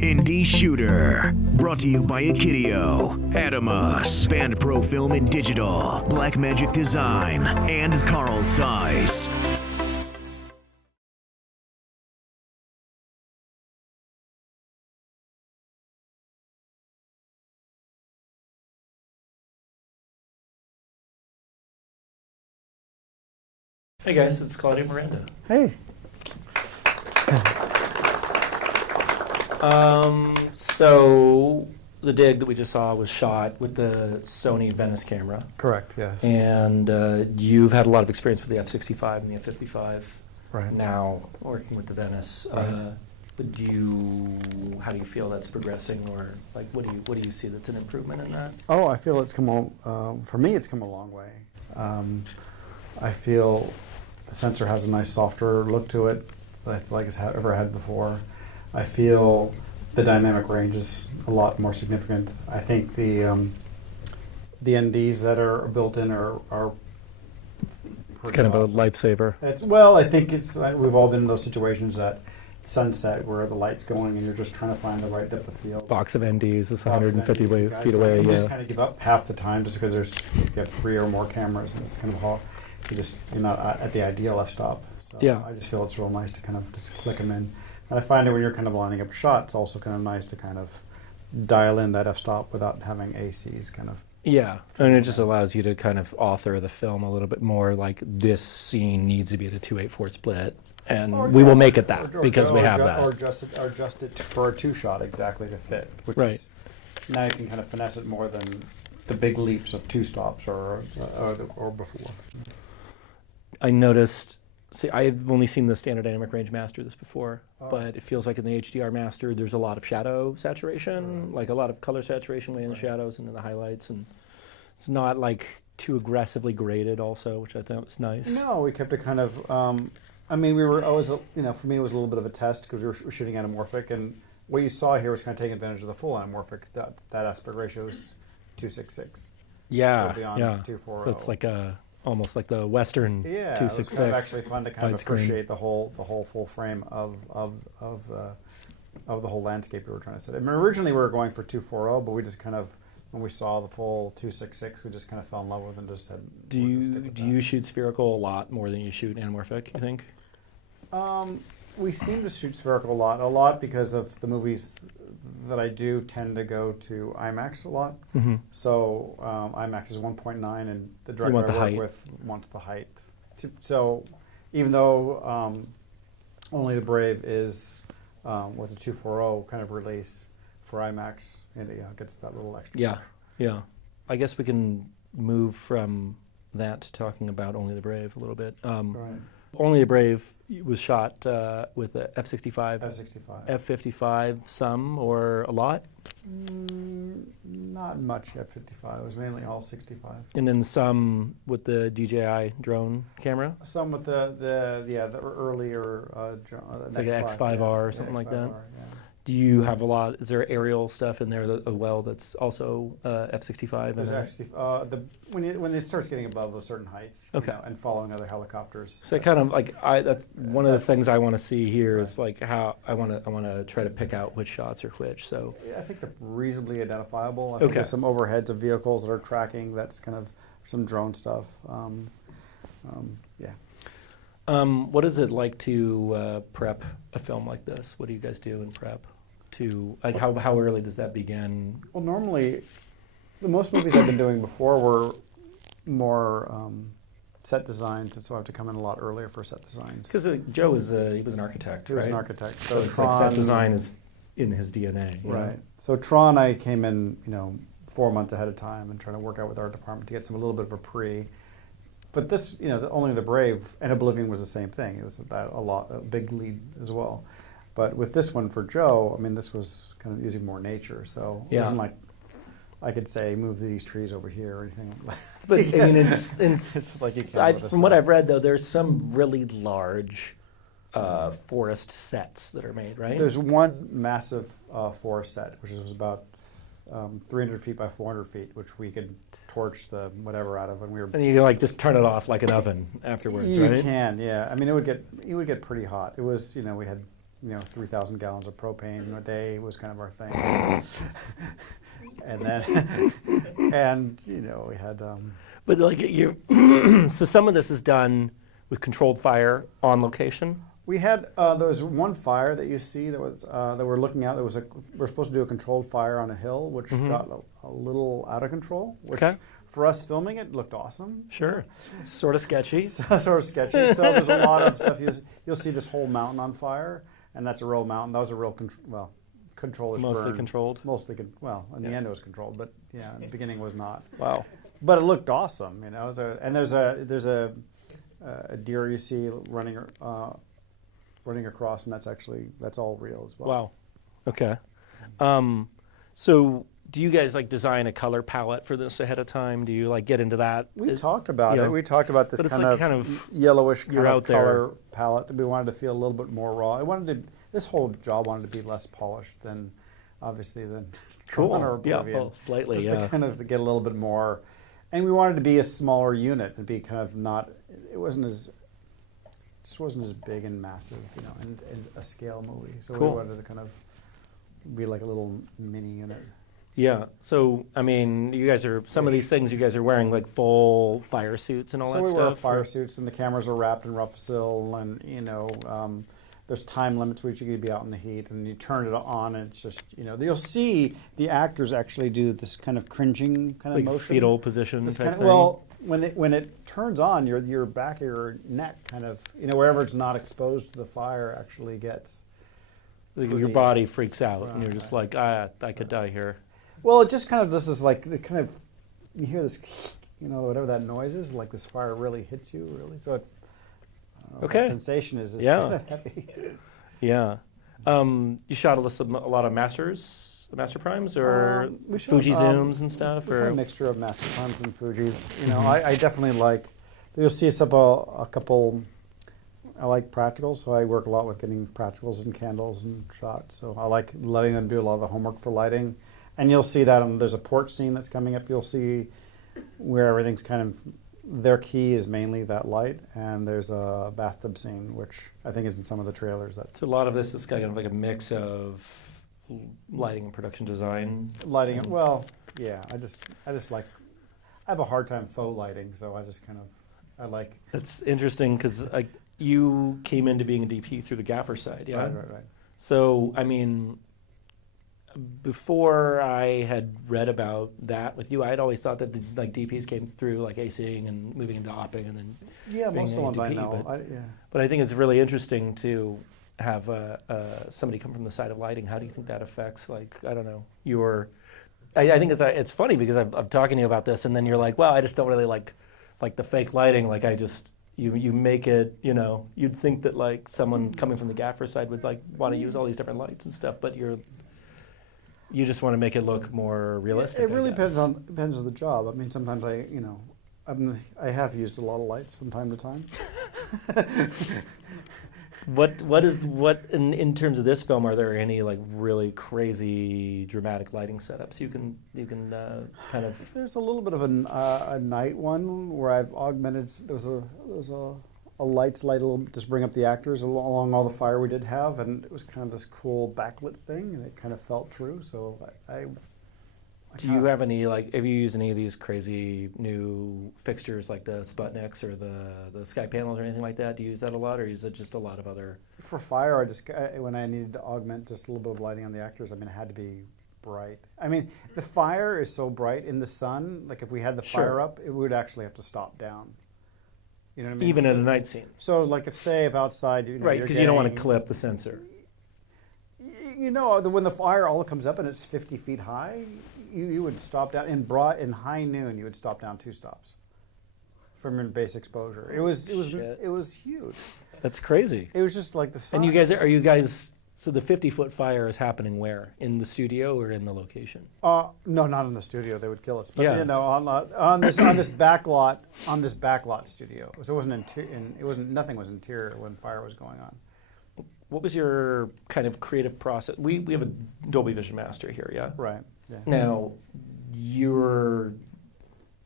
Indie Shooter. Brought to you by Akidio, Adamus, Band Pro Film and Digital, Blackmagic Design, and Carl Zeiss. Hey guys, it's Claudio Miranda. Hey. So the dig that we just saw was shot with the Sony Venice camera. Correct, yes. And you've had a lot of experience with the F65 and the F55. Right. Now working with the Venice. Right. How do you feel that's progressing, or like what do you see that's an improvement in that? Oh, I feel it's come for me it's come a long way. I feel the sensor has a nice softer look to it that I feel like it's ever had before. I feel the dynamic range is a lot more significant. I think the NDs that are built in are It's kind of awesome. a lifesaver. I think we've all been in those situations at sunset where the light's going and you're just trying to find the right depth of field. Box of NDs is 150 feet away. You Yeah. just kind of give up half the time just because you have 3 or more cameras, and it's kind of you're not at the ideal f-stop. So Yeah. I just feel it's real nice to kind of just click them in. And I find that when you're kind of lining up a shot, it's also kind of nice to kind of dial in that f-stop without having ACs kind of. Yeah, and it just allows you to kind of author the film a little bit more, like this scene needs to be at a 2/8/4 split, and we will make it that because we have that. Or adjust it for a 2-shot exactly to fit. Which Right. is, now you can kind of finesse it more than the big leaps of 2 stops or before. I noticed, I've only seen the standard dynamic range master this before, Oh. but it feels like in the HDR master there's a lot of shadow saturation, Right. like a lot of color saturation way in the shadows and in the highlights, and it's not like too aggressively graded also, which I thought was nice. No, we kept it kind of. We were always, for me, it was a little bit of a test because we were shooting anamorphic, and what you saw here was kind of taking advantage of the full anamorphic. That aspect ratio is 2:6:6. Yeah, So beyond yeah. 2:40. So it's like almost like the Western Yeah, 266. it was kind of actually fun to kind of widescreen. appreciate the whole full frame of the whole landscape we were trying to set. I mean, originally we were going for 2:40, but we just kind of, when we saw the full 2:66, we just kind of fell in love with it and just said. Do you shoot spherical a lot more than you shoot anamorphic, you think? We seem to shoot spherical a lot because of the movies that I do tend to go to IMAX a lot. Mm-hmm. So IMAX is 1.9, and the director want the I work height. with wants the height. So even though Only the Brave was a 2:40 kind of release for IMAX, and it gets that little extra. Yeah. I guess we can move from that to talking about Only the Brave a little bit. Right. Only the Brave was shot with the F65, F65. F55, some or a lot, Not much F55. It was mainly all 65. and then some with the DJI drone camera. Some with the earlier It's like an X5R or something like that. Yeah. Do you have a lot? Is there aerial stuff in there as well that's also F65? There's actually when it starts getting above a certain height, Okay. and following other helicopters. So kind of like that's one of the That's- things I want to see here is right. like how I want to try to pick out which shots are which. So Yeah, I think they're reasonably identifiable. I think Okay. there's some overheads of vehicles that are tracking. That's kind of some drone stuff. Yeah. what is it like to prep a film like this? What do you guys do in prep? Like how early does that begin? Well, normally, the most movies I've been doing before were more set designs, and so I have to come in a lot earlier for set designs. Because Joe was he was an architect, He was right? an architect, So it's like set design is in his DNA. you know? Right. So Tron, I came in, 4 months ahead of time and trying to work out with our department to get a little bit of a pre. But this, Only the Brave and Oblivion was the same thing. It was about a big lead as well. But with this one for Joe, this was kind of using more nature. So it Yeah. wasn't like I could say move these trees over here or anything like that. But it's like you can with a from what set. I've read though, there's some really large forest sets that are made, right? There's one massive forest set, which was about 300 feet by 400 feet, which we could torch the whatever out of, and we were. And you can like just turn it off like an oven afterwards, You right? can, yeah. It would get pretty hot. It was, we had 3,000 gallons of propane a day was kind of our thing. And then, we had. But like you, so some of this is done with controlled fire on location. We had there was one fire that you see that was that we're looking at. We're supposed to do a controlled fire on a hill, which got a little out of control. Which for us filming it looked awesome. Sure, sort of sketchy. Sort of sketchy. So there's a lot of stuff. You'll see this whole mountain on fire, and that's a real mountain. That was a real controlled. Mostly controlled. Mostly in the end it was controlled, but yeah, in the beginning was not. Wow. But it looked awesome, And there's a deer you see running across, and that's all real as well. Wow. Okay. So do you guys like design a color palette for this ahead of time? Do you like get into that? We talked about it. We talked about this kind of yellowish kind of color palette that we wanted to feel a little bit more raw. This whole job wanted to be less polished than cool. or Oblivion. Yeah, well, slightly. Just to kind of get a little bit more. And we wanted to be a smaller unit and be kind of not. It wasn't as big and massive, and a scale movie. So we wanted to kind of be like a little mini unit. Yeah. So I mean, you guys are some of these things. You guys are wearing like full fire suits and all that stuff. So we wear fire suits, and the cameras are wrapped in Ruffacil, and there's time limits which you could be out in the heat, and you turn it on, and it's just you'll see the actors actually do this kind of cringing kind of like motion, fetal position type thing. Well, when it turns on, your back of your neck kind of wherever it's not exposed to the fire actually gets. Your body freaks out, and you're just like, I could die here. Well, it just kind of does this you hear this, whatever that noise is, like this fire really hits you, really. So it, that sensation is kind of heavy. Yeah. You shot a lot of master primes, or Fuji zooms and stuff, or a mixture of master primes and Fujis. I definitely like. You'll see us up a couple. I like practicals, so I work a lot with getting practicals and candles and shots. So I like letting them do a lot of the homework for lighting. And you'll see that there's a porch scene that's coming up. You'll see where everything's kind of, their key is mainly that light, and there's a bathtub scene, which I think is in some of the trailers. So a lot of this is kind of like a mix of lighting and production design. Lighting, well, yeah. I just like, I have a hard time faux lighting, so I just kind of, I like. That's interesting because you came into being a DP through the gaffer side, yeah? Right. So, I mean, before I had read about that with you, I had always thought that DPs came through like ACing and moving into opping and then most of the ones DP, I know. But I think it's really interesting to have somebody come from the side of lighting. How do you think that affects, like, I don't know, I think it's funny because I'm talking to you about this, and then you're like, well, I just don't really like the fake lighting. Like, I just, you make it, you'd think that like someone coming from the gaffer side would like want to use all these different lights and stuff, but you just want to make it look more realistic. It really depends on the job. I mean, sometimes I have used a lot of lights from time to time. What in terms of this film, are there any like really crazy dramatic lighting setups you can kind of? There's a little bit of a night one where I've augmented. There was a light to light just bring up the actors along all the fire we did have, and it was kind of this cool backlit thing, and it kind of felt true. So do you have any have you used any of these crazy new fixtures like the Sputniks or the sky panels or anything like that? Do you use that a lot, or is it just a lot of other? For fire, when I needed to augment just a little bit of lighting on the actors, I mean, it had to be bright. I mean, the fire is so bright in the sun. Like if we had the fire up, it would actually have to stop down. You know what I mean? Even in a night scene. So, like, if outside, right, because you don't want to clip the sensor. When the fire all comes up and it's 50 feet high, you would stop down in high noon. You would stop down 2 stops from your base exposure. It was huge. That's crazy. It was just like the sun. And are you guys? So the 50-foot fire is happening where? In the studio or in the location? No, not in the studio. They would kill us. But on this backlot studio. So it wasn't nothing was interior when fire was going on. What was your kind of creative process? We have a Dolby Vision Master here, yeah. Right. Yeah. Now, you're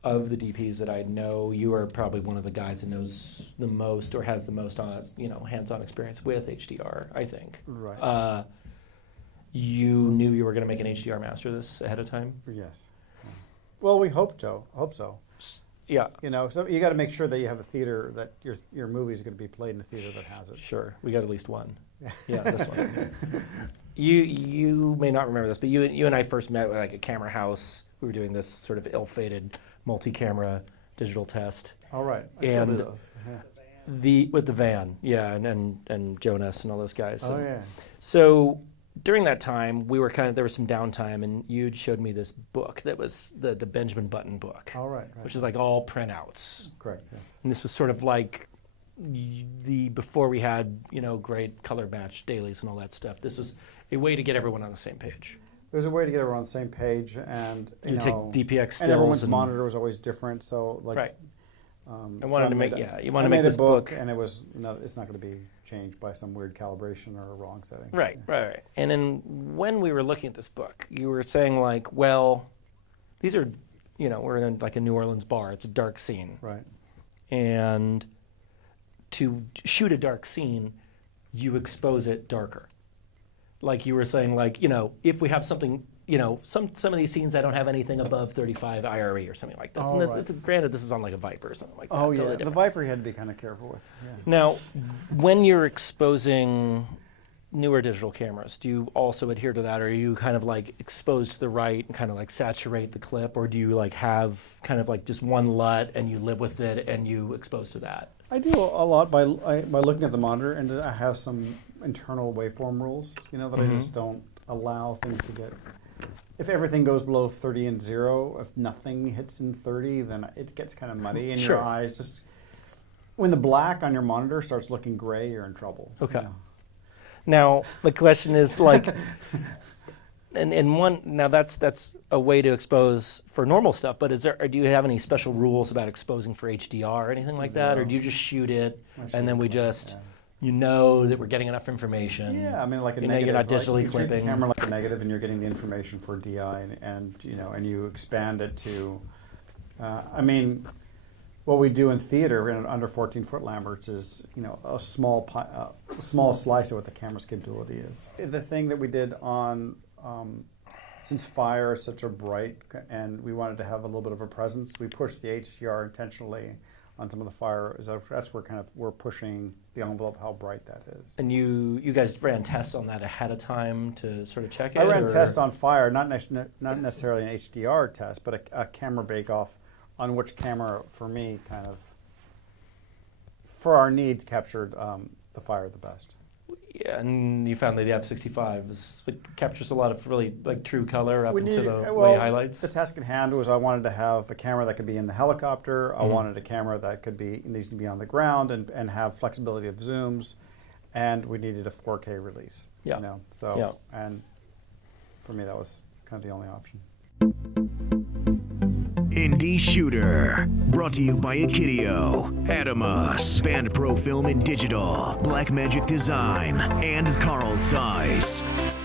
of the DPs that I know, you are probably one of the guys that knows the most or has the most hands-on experience with HDR, I think. Right. You knew you were going to make an HDR master this ahead of time? Yes. Yeah. Well, we hope so. Yeah. So you got to make sure that you have a theater that your movie is going to be played in a theater that has it. Sure. We got at least one. Yeah, this one. You may not remember this, but you and I first met at like a camera house. We were doing this sort of ill-fated multi-camera digital test. All right. I still do those. Yeah. With the van, yeah, and Jonas and all those guys. Oh, yeah. So during that time, there was some downtime, and you showed me this book that was the Benjamin Button book. All right. Which is like all printouts. Correct, yes. And this was sort of like before we had, great color match dailies and all that stuff. This was a way to get everyone on the same page. It was a way to get everyone on the same page, and you take DPX stills, and everyone's monitor was always different. So like, right. I wanted to make you want to make this book, and it's not going to be changed by some weird calibration or a wrong setting. Right. And then when we were looking at this book, you were saying like, well, these are, we're in like a New Orleans bar. It's a dark scene. Right. And to shoot a dark scene, you expose it darker. Like you were saying, like, if we have something, some of these scenes I don't have anything above 35 IRE or something like this. Oh, and right. Granted, this is on like a Viper or something like that. Oh, totally yeah. different. The Viper you had to be kind of careful with. Yeah. Now, when you're exposing newer digital cameras, do you also adhere to that, or are you kind of like expose to the right and kind of like saturate the clip, or do you like have kind of like just one LUT and you live with it and you expose to that? I do a lot by looking at the monitor, and I have some internal waveform rules, that I just don't allow things to get. If everything goes below 30 and 0, if nothing hits in 30, then it gets kind of muddy, and your eyes just. When the black on your monitor starts looking gray, you're in trouble. Okay. Now the question is like. Now that's a way to expose for normal stuff, but do you have any special rules about exposing for HDR or anything like that, or do you just shoot it and then we just that we're getting enough information? Yeah, I mean like a negative. You're not digitally you clipping. Treat the camera like a negative, and you're getting the information for DI, and you expand it to. What we do in theater in under 14-foot Lamberts is, a small slice of what the camera's capability is. The thing that we did on, since fire is such a bright, and we wanted to have a little bit of a presence, we pushed the HDR intentionally on some of the fire. That's where we're pushing the envelope how bright that is. And you guys ran tests on that ahead of time to sort of check it? I ran tests on fire, not necessarily an HDR test, but a camera bake-off on which camera, for me, kind of, for our needs, captured the fire the best. Yeah, and you found that the F65 captures a lot of really true color up into the way highlights. The task at hand was I wanted to have a camera that could be in the helicopter. I wanted a camera that needs to be on the ground and have flexibility of zooms, and we needed a 4K release. Yeah. And for me that was kind of the only option. Indie Shooter, brought to you by Akidio, Adamus, Band Pro Film and Digital, Blackmagic Design, and Carl Zeiss.